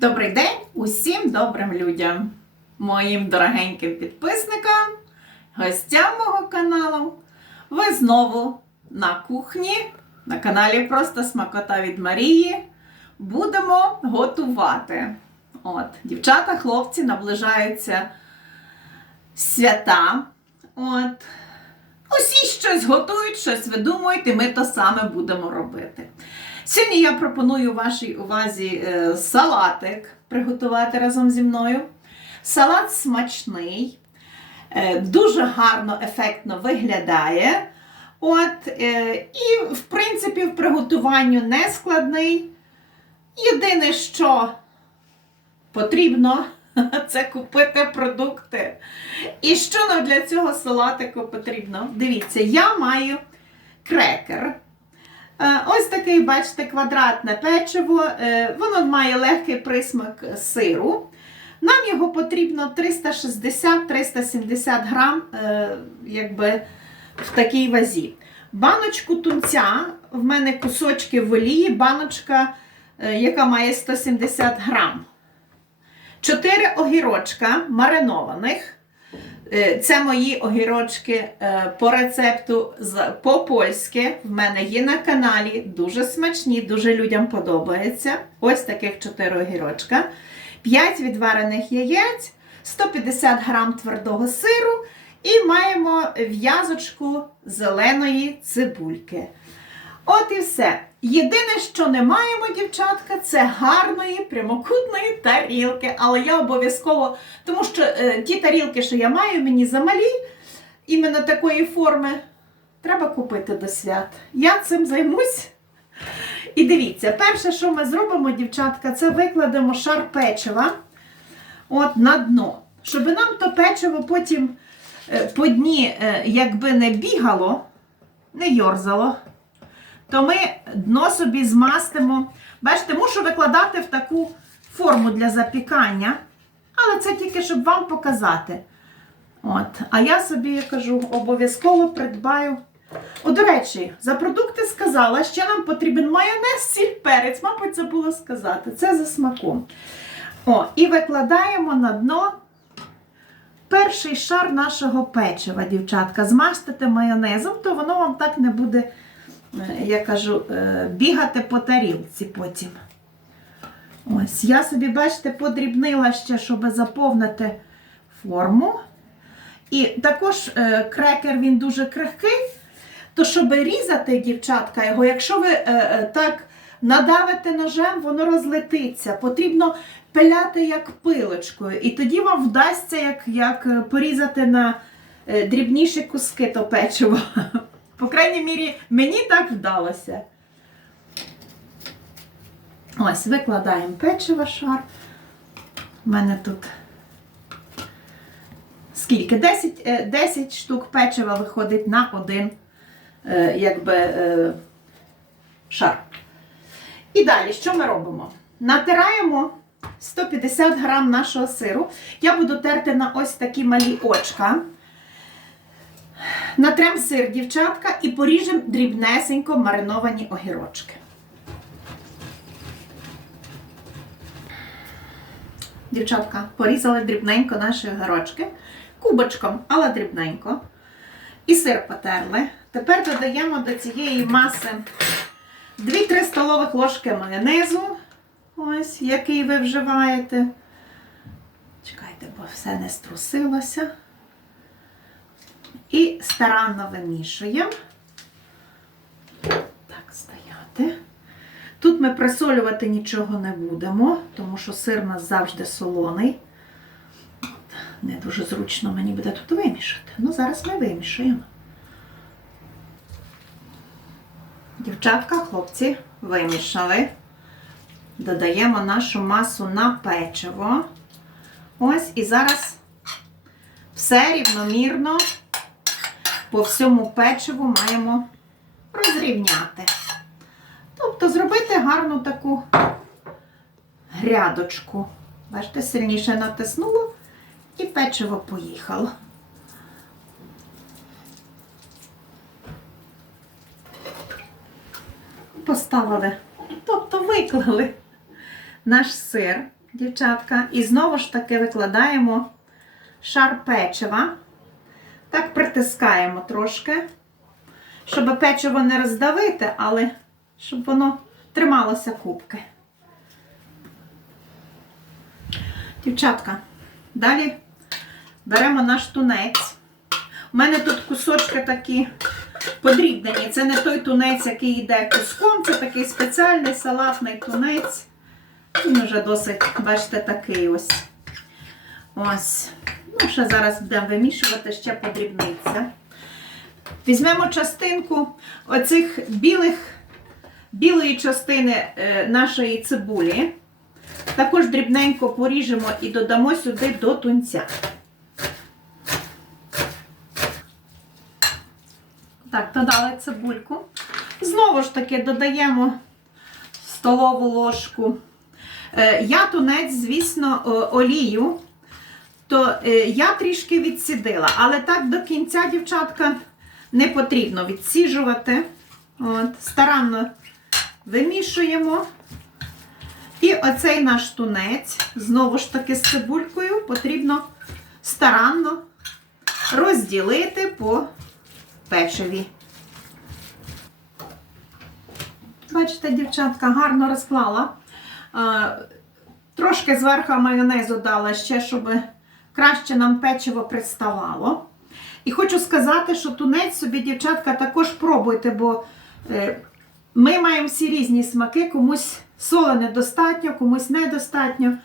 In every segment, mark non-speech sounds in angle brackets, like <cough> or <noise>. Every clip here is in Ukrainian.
Добрий день усім добрим людям, моїм дорогеньким підписникам, гостям мого каналу. Ви знову на кухні на каналі Просто Смакота від Марії. Будемо готувати. От, дівчата, хлопці наближаються свята. От. Усі щось готують, щось видумують, і ми то саме будемо робити. Сьогодні я пропоную вашій увазі е, салатик приготувати разом зі мною. Салат смачний, е, дуже гарно, ефектно виглядає. От, е, і, в принципі, в приготуванню не складний. Єдине, що потрібно, <laughs> це купити продукти. І що нам для цього салатику потрібно? Дивіться, я маю крекер. Е, Ось такий, бачите, квадратне печиво. Е, Воно має легкий присмак сиру. Нам його потрібно 360-370 грам е, якби, в такій вазі. Баночку тунця, в мене кусочки в олії, баночка, яка має 170 грам. 4 огірочка маринованих. Е, Це мої огірочки е, по рецепту з- по-польськи. В мене є на каналі. Дуже смачні, дуже людям подобається. Ось таких 4 огірочка. 5 відварених яєць, 150 грам твердого сиру і маємо в'язочку зеленої цибульки. От і все. Єдине, що не маємо, дівчатка, це гарної прямокутної тарілки. Але я обов'язково, тому що е, ті тарілки, що я маю, мені замалі, іменно такої форми, треба купити до свят. Я цим займусь. І дивіться, перше, що ми зробимо, дівчатка, це викладемо шар печива от на дно. Щоб нам то печиво потім е, по дні, е, якби не бігало, не йорзало, то ми дно собі змастимо. Бачите, мушу викладати в таку форму для запікання, але це тільки щоб вам показати. От. А я собі я кажу, обов'язково придбаю. О, до речі, за продукти сказала, ще нам потрібен майонез, сіль, перець. Мабуть, забула сказати. Це за смаком. О, і викладаємо на дно перший шар нашого печива, дівчатка. Змастите майонезом, то воно вам так не буде, я кажу, е, бігати по тарілці потім. Ось, я собі, бачите, подрібнила ще, щоб заповнити форму. І також е, крекер він дуже крихкий. То, щоб різати, дівчатка, його, якщо ви е, е, так надавите ножем, воно розлетиться. Потрібно пиляти як пилочкою. І тоді вам вдасться як, як е, порізати на е, дрібніші куски то печиво. По крайній мірі, мені так вдалося. Ось, викладаємо печиво шар. У мене тут скільки? 10, е, 10 штук печива виходить на один е, якби, е, шар. І далі, що ми робимо? Натираємо 150 грам нашого сиру. Я буду терти на ось такі малі очка. Натрем сир, дівчатка, і поріжемо дрібнесенько мариновані огірочки. Дівчатка, порізали дрібненько наші огірочки, кубочком, але дрібненько. І сир потерли. Тепер додаємо до цієї маси 2-3 столових ложки майонезу, ось, який ви вживаєте. Чекайте, бо все не струсилося. І старанно вимішуємо. Так, стояти. Тут ми присолювати нічого не будемо, тому що сир у нас завжди солоний. Не дуже зручно мені буде тут вимішати. Ну, зараз ми вимішуємо. Дівчатка, хлопці, вимішали. Додаємо нашу масу на печиво. Ось, і зараз все рівномірно по всьому печиву маємо розрівняти. Тобто зробити гарну таку грядочку. Бачите, сильніше натиснуло і печиво поїхало. Поставили, тобто виклали наш сир дівчатка. І знову ж таки викладаємо шар печива. Так притискаємо трошки, щоб печиво не роздавити, але щоб воно трималося кубки. Дівчатка, далі беремо наш тунець. У мене тут кусочки такі подрібнені. Це не той тунець, який йде куском, це такий спеціальний салатний тунець. Він вже досить, бачите, такий ось. Ось. Ще зараз будемо вимішувати, ще подрібниться. Візьмемо частинку оцих білих, білої частини е, нашої цибулі. Також дрібненько поріжемо і додамо сюди до тунця. Так, додали цибульку. Знову ж таки додаємо столову ложку. Е, Я тунець, звісно, олію, то е, я трішки відсідила, але так до кінця, дівчатка, не потрібно відсіжувати. От, старанно вимішуємо. І оцей наш тунець, знову ж таки з цибулькою, потрібно старанно розділити по печиві. Бачите, дівчатка гарно розклала. Трошки зверху майонезу дала ще, щоб краще нам печиво приставало. І хочу сказати, що тунець собі, дівчатка, також пробуйте, бо е, ми маємо всі різні смаки, комусь солене достатньо, комусь недостатньо.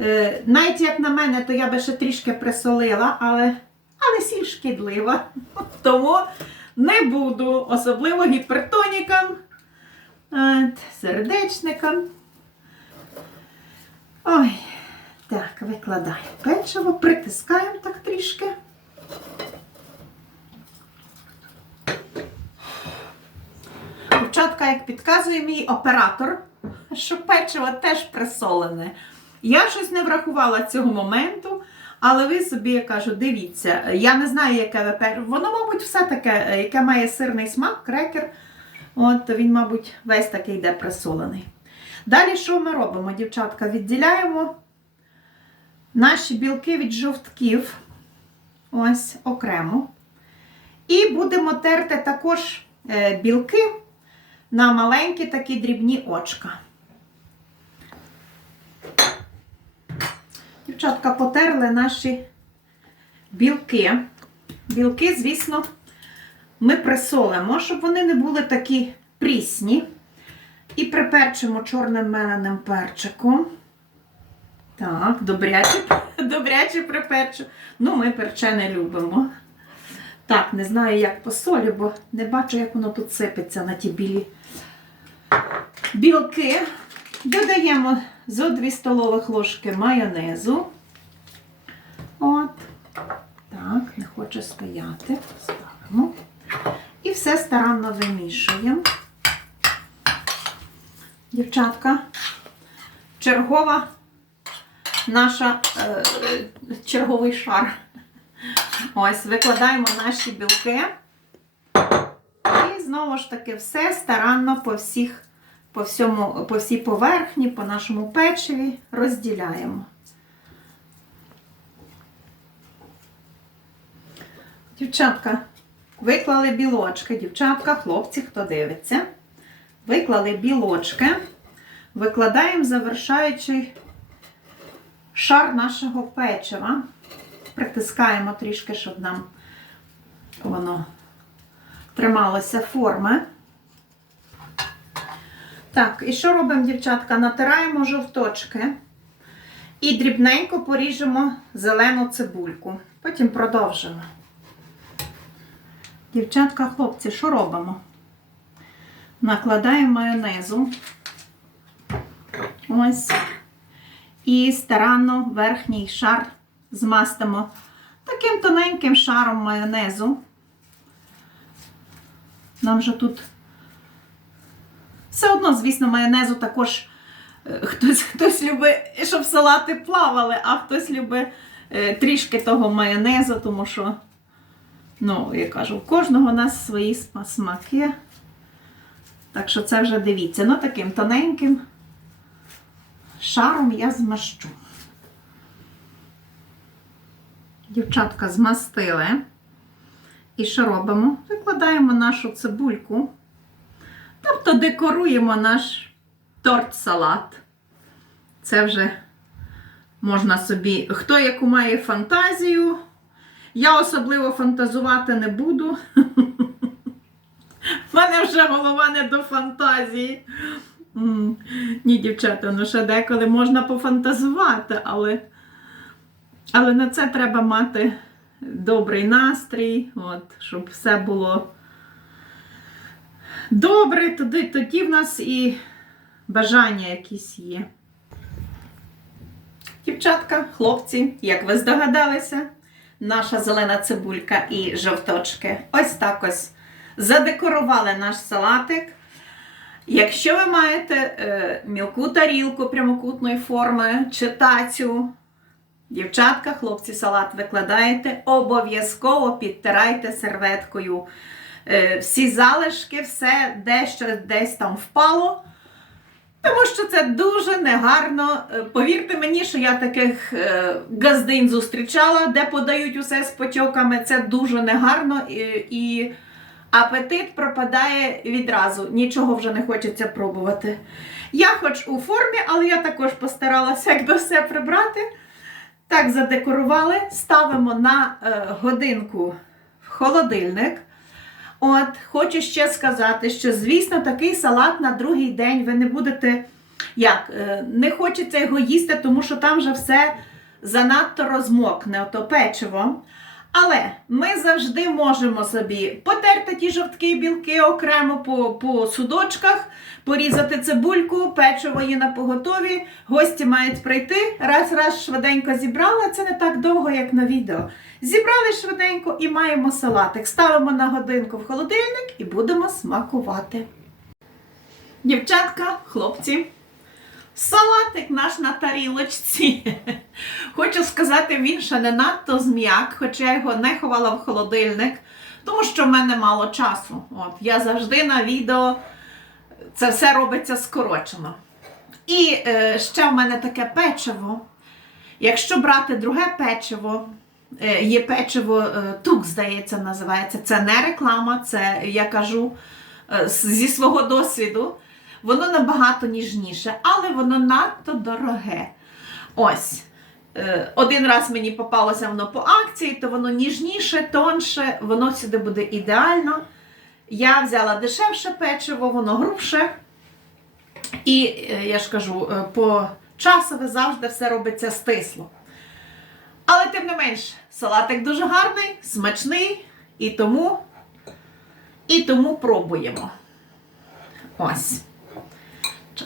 Е, Навіть як на мене, то я би ще трішки присолила, але, але сіль шкідлива. <laughs> Тому не буду, особливо гіпертонікам, е, сердечникам. Ой, так, викладаємо печиво, притискаємо так трішки. Дівчатка, як підказує мій оператор, що печиво теж присолене. Я щось не врахувала цього моменту, але ви собі, я кажу, дивіться, я не знаю, яке ви печиво. Воно, мабуть, все таке, яке має сирний смак, крекер. От він, мабуть, весь такий йде присолений. Далі, що ми робимо, дівчатка? Відділяємо наші білки від жовтків. Ось окремо. І будемо терти також е, білки на маленькі такі дрібні очка. Дівчатка потерли наші білки. Білки, звісно, ми присолимо, щоб вони не були такі прісні. І приперчимо чорним меленим перчиком. Так, добряче, <laughs> добряче приперчу. Ну, ми перче не любимо. Так, не знаю, як по солі, бо не бачу, як воно тут сипеться на ті білі білки. Додаємо зо 2 столових ложки майонезу. От. Так, не хоче стояти. Ставимо. І все старанно вимішуємо. Дівчатка, чергова наша е, черговий шар. Ось, викладаємо наші білки. І знову ж таки все старанно по всіх, по всьому, по всій поверхні, по нашому печиві розділяємо. Дівчатка, виклали білочки. Дівчатка, хлопці, хто дивиться. Виклали білочки, викладаємо завершаючий шар нашого печива. Притискаємо трішки, щоб нам воно трималося форми. Так, і що робимо, дівчатка? Натираємо жовточки і дрібненько поріжемо зелену цибульку. Потім продовжимо. Дівчатка, хлопці, що робимо? Накладаємо майонезу. Ось. І старанно верхній шар змастимо таким тоненьким шаром майонезу. Нам же тут все одно, звісно, майонезу також е, хтось, хтось любить, щоб салати плавали, а хтось любить е, трішки того майонезу, тому що, ну, я кажу, у кожного у нас свої смаки. Так що це вже дивіться. Ну, таким тоненьким шаром я змащу. Дівчатка змастили. І що робимо? Викладаємо нашу цибульку. Тобто декоруємо наш торт-салат. Це вже можна собі. Хто яку має фантазію. Я особливо фантазувати не буду. <laughs> У мене вже голова не до фантазії. М, Ні, дівчата, ну ще деколи можна пофантазувати, але, але на це треба мати добрий настрій, от, щоб все було добре, тоді, тоді в нас і бажання якісь є. Дівчатка, хлопці, як ви здогадалися, наша зелена цибулька і жовточки ось так ось задекорували наш салатик. Якщо ви маєте е, мілку тарілку прямокутної форми чи тацю, дівчатка, хлопці, салат викладаєте, обов'язково підтирайте серветкою. Е, всі залишки, все дещо десь там впало. Тому що це дуже негарно. Е, Повірте мені, що я таких е, газдинь зустрічала, де подають усе з потьоками. Це дуже негарно і, і апетит пропадає відразу. Нічого вже не хочеться пробувати. Я хоч у формі, але я також постаралася якби все прибрати. Так, задекорували, ставимо на е, годинку в холодильник. От, хочу ще сказати, що, звісно, такий салат на другий день ви не будете. Як? е, Не хочеться його їсти, тому що там вже все занадто розмокне, ото печиво. Але ми завжди можемо собі потерти ті жовтки білки окремо по, по судочках, порізати цибульку, печиво є на поготові. Гості мають прийти, раз-раз швиденько зібрали. Це не так довго, як на відео. Зібрали швиденько і маємо салатик. Ставимо на годинку в холодильник і будемо смакувати. Дівчатка, хлопці, салатик наш на тарілочці. <laughs> Хочу сказати, він ще не надто зм'як, хоча я його не ховала в холодильник, тому що в мене мало часу. От, я завжди на відео це все робиться скорочено. І е, ще в мене таке печиво. Якщо брати друге печиво, е, є печиво е, тук, здається, називається. Це не реклама, це я кажу е, зі свого досвіду. Воно набагато ніжніше, але воно надто дороге. Ось. Е, Один раз мені попалося воно по акції, то воно ніжніше, тонше, воно сюди буде ідеально. Я взяла дешевше печиво, воно грубше. І е, я ж кажу, е, по часове завжди все робиться стисло. Але тим не менш, салатик дуже гарний, смачний, і тому, і тому пробуємо. Ось.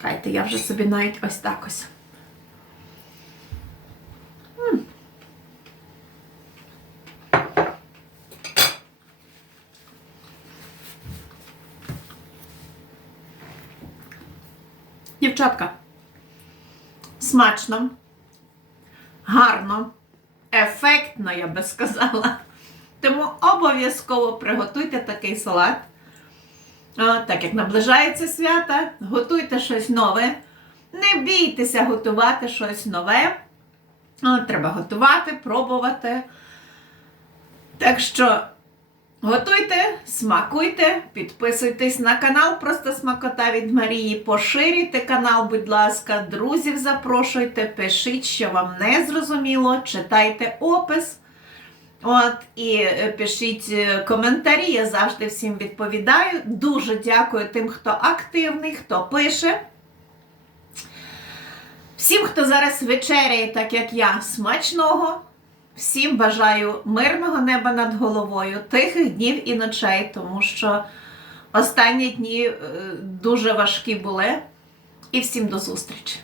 Чекайте, я вже собі навіть ось так ось. Дівчатка, смачно, гарно, ефектно, я би сказала. Тому обов'язково приготуйте такий салат. Так як наближається свята, готуйте щось нове. Не бійтеся готувати щось нове. Треба готувати, пробувати. Так що готуйте, смакуйте, підписуйтесь на канал Просто Смакота від Марії. Поширюйте канал, будь ласка, друзів запрошуйте, пишіть, що вам не зрозуміло, читайте опис. От, і е, пишіть е, коментарі, я завжди всім відповідаю. Дуже дякую тим, хто активний, хто пише. Всім, хто зараз вечеряє, так як я, смачного. Всім бажаю мирного неба над головою, тихих днів і ночей, тому що останні дні е, дуже важкі були. І всім до зустрічі!